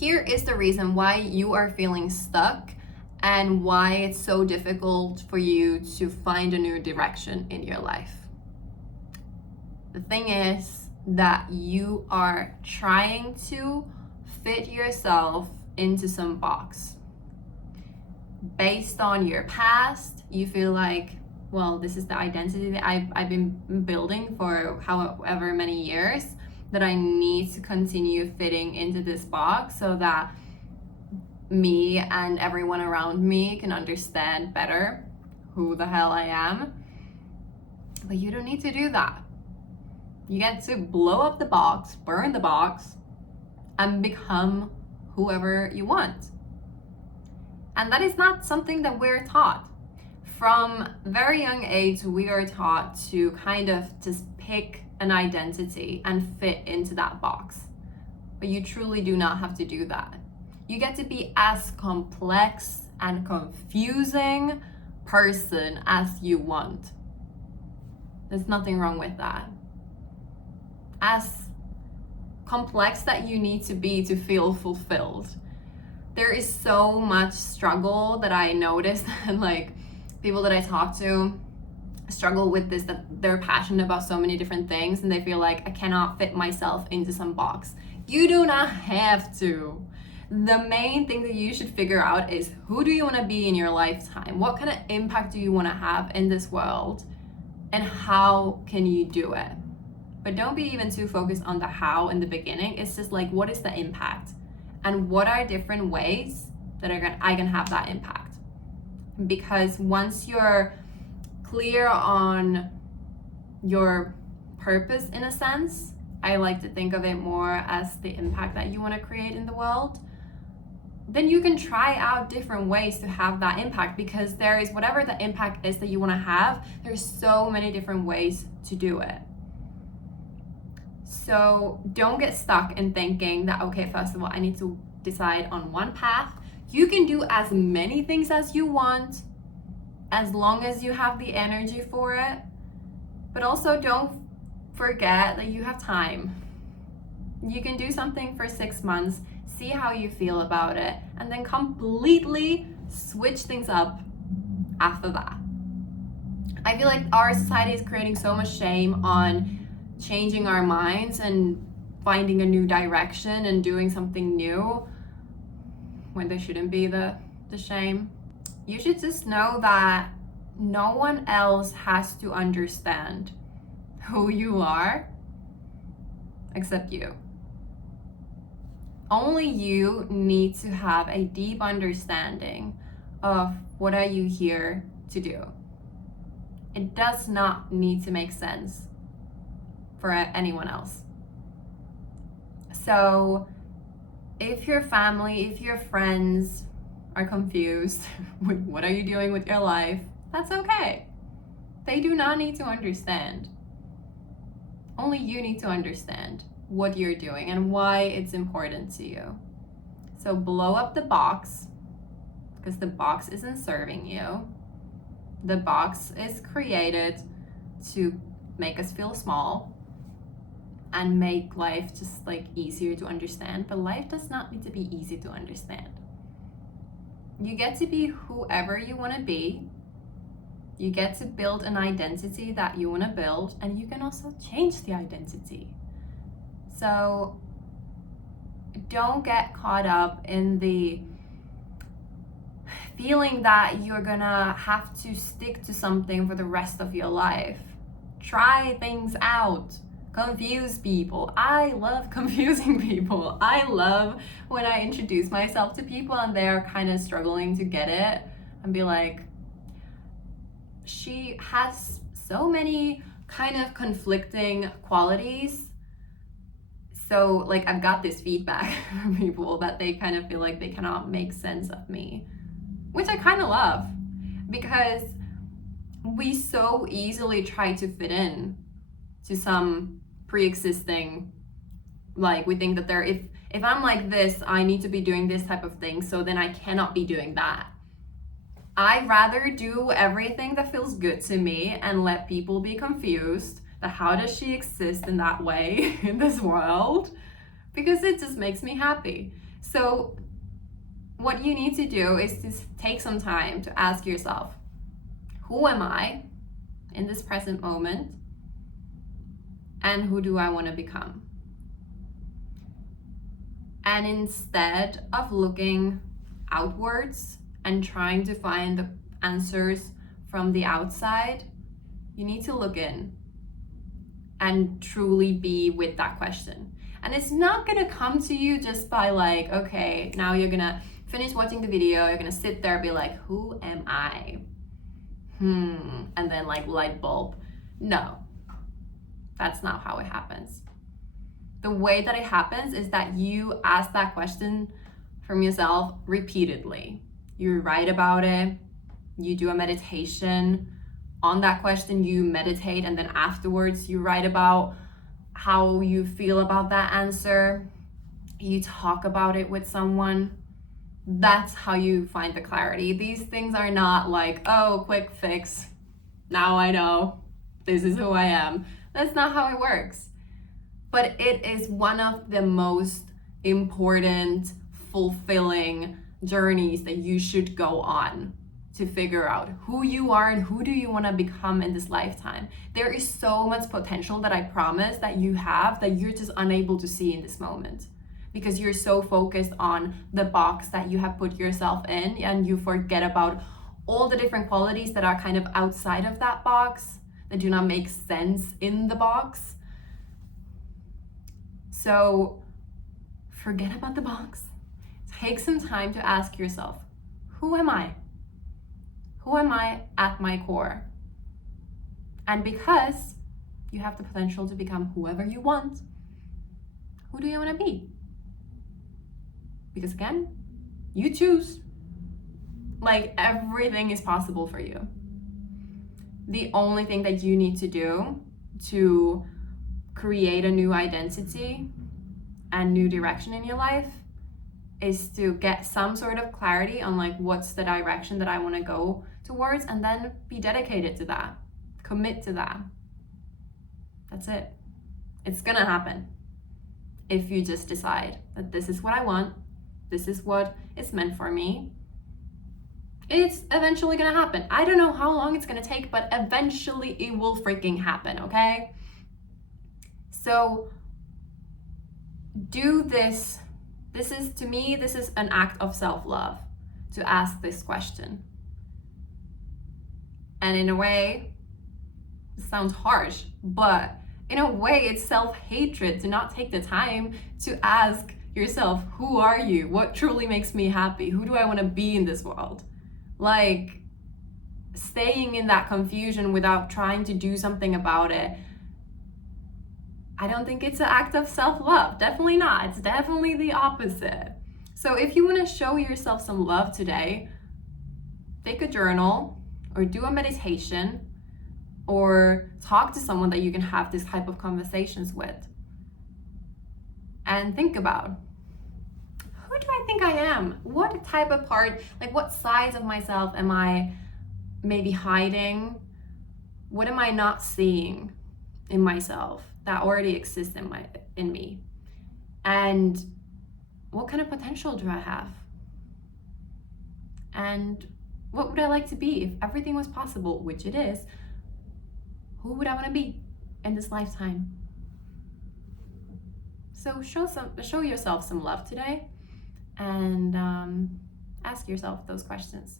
here is the reason why you are feeling stuck and why it's so difficult for you to find a new direction in your life. The thing is that you are trying to fit yourself into some box. Based on your past, you feel like, well, this is the identity that I've been building for however many years, that I need to continue fitting into this box so that me and everyone around me can understand better who the hell I am. But you don't need to do that. You get to blow up the box, burn the box, and become whoever you want. And that is not something that we're taught. From very young age, we are taught to kind of just pick an identity and fit into that box. But you truly do not have to do that. You get to be as complex and confusing person as you want. There's nothing wrong with that. As complex that you need to be to feel fulfilled. There is so much struggle that I notice, and like people that I talk to struggle with this, that they're passionate about so many different things and they feel like I cannot fit myself into some box. You do not have to. The main thing that you should figure out is, who do you want to be in your lifetime? What kind of impact do you want to have in this world? And how can you do it? But don't be even too focused on the how in the beginning. It's just like, what is the impact? And what are different ways that I can have that impact? Because once you're clear on your purpose, in a sense, I like to think of it more as the impact that you want to create in the world, then you can try out different ways to have that impact, because there is, whatever the impact is that you want to have, there's so many different ways to do it. So don't get stuck in thinking that, okay, first of all, I need to decide on one path. You can do as many things as you want, as long as you have the energy for it. But also don't forget that you have time. You can do something for 6 months, see how you feel about it, and then completely switch things up after that. I feel like our society is creating so much shame on changing our minds and finding a new direction and doing something new, when there shouldn't be the shame. You should just know that no one else has to understand who you are except you. Only you need to have a deep understanding of what are you here to do. It does not need to make sense for anyone else. So if your family, if your friends are confused with what are you doing with your life, that's okay. They do not need to understand. Only you need to understand what you're doing and why it's important to you. So blow up the box, because the box isn't serving you. The box is created to make us feel small and make life just like easier to understand, but life does not need to be easy to understand. You get to be whoever you want to be. You get to build an identity that you want to build, and you can also change the identity. So don't get caught up in the feeling that you're gonna have to stick to something for the rest of your life. Try things out. Confuse people. I love confusing people. I love when I introduce myself to people and they're kind of struggling to get it, and be like, she has so many kind of conflicting qualities. So like, I've got this feedback from people that they kind of feel like they cannot make sense of me, which I kind of love, because we so easily try to fit in to some pre-existing, like we think that there, if I'm like this, I need to be doing this type of thing, so then I cannot be doing that. I'd rather do everything that feels good to me and let people be confused that how does she exist in that way in this world, because it just makes me happy. So what you need to do is to take some time to ask yourself, who am I in this present moment? And who do I want to become? And instead of looking outwards and trying to find the answers from the outside, you need to look in and truly be with that question. And it's not gonna come to you just by like, okay, now you're gonna finish watching the video, you're gonna sit there and be like, who am I? And then like light bulb. No, that's not how it happens. The way that it happens is that you ask that question from yourself repeatedly. You write about it, you do a meditation on that question, you meditate, and then afterwards you write about how you feel about that answer. You talk about it with someone. That's how you find the clarity. These things are not like, oh, quick fix. Now I know. This is who I am. That's not how it works. But it is one of the most important, fulfilling journeys that you should go on to figure out who you are and who do you want to become in this lifetime. There is so much potential that I promise that you have that you're just unable to see in this moment, because you're so focused on the box that you have put yourself in, and you forget about all the different qualities that are kind of outside of that box, that do not make sense in the box. So forget about the box. Take some time to ask yourself, who am I? Who am I at my core? And because you have the potential to become whoever you want, who do you want to be? Because again, you choose. Like, everything is possible for you. The only thing that you need to do to create a new identity and new direction in your life is to get some sort of clarity on like what's the direction that I want to go towards, and then be dedicated to that. Commit to that. That's it. It's gonna happen if you just decide that this is what I want, this is what is meant for me. It's eventually gonna happen. I don't know how long it's gonna take, but eventually it will freaking happen, okay? So do this. This is, to me, this is an act of self-love to ask this question. And in a way, it sounds harsh, but in a way it's self-hatred to not take the time to ask yourself, who are you? What truly makes me happy? Who do I want to be in this world? Like, staying in that confusion without trying to do something about it, I don't think it's an act of self-love. Definitely not. It's definitely the opposite. So if you want to show yourself some love today, take a journal or do a meditation or talk to someone that you can have this type of conversations with. And think about, who do I think I am? What type of part, like what sides of myself am I maybe hiding? What am I not seeing in myself that already exists in me? And what kind of potential do I have? And what would I like to be if everything was possible, which it is? Who would I want to be in this lifetime? So show yourself some love today, and ask yourself those questions.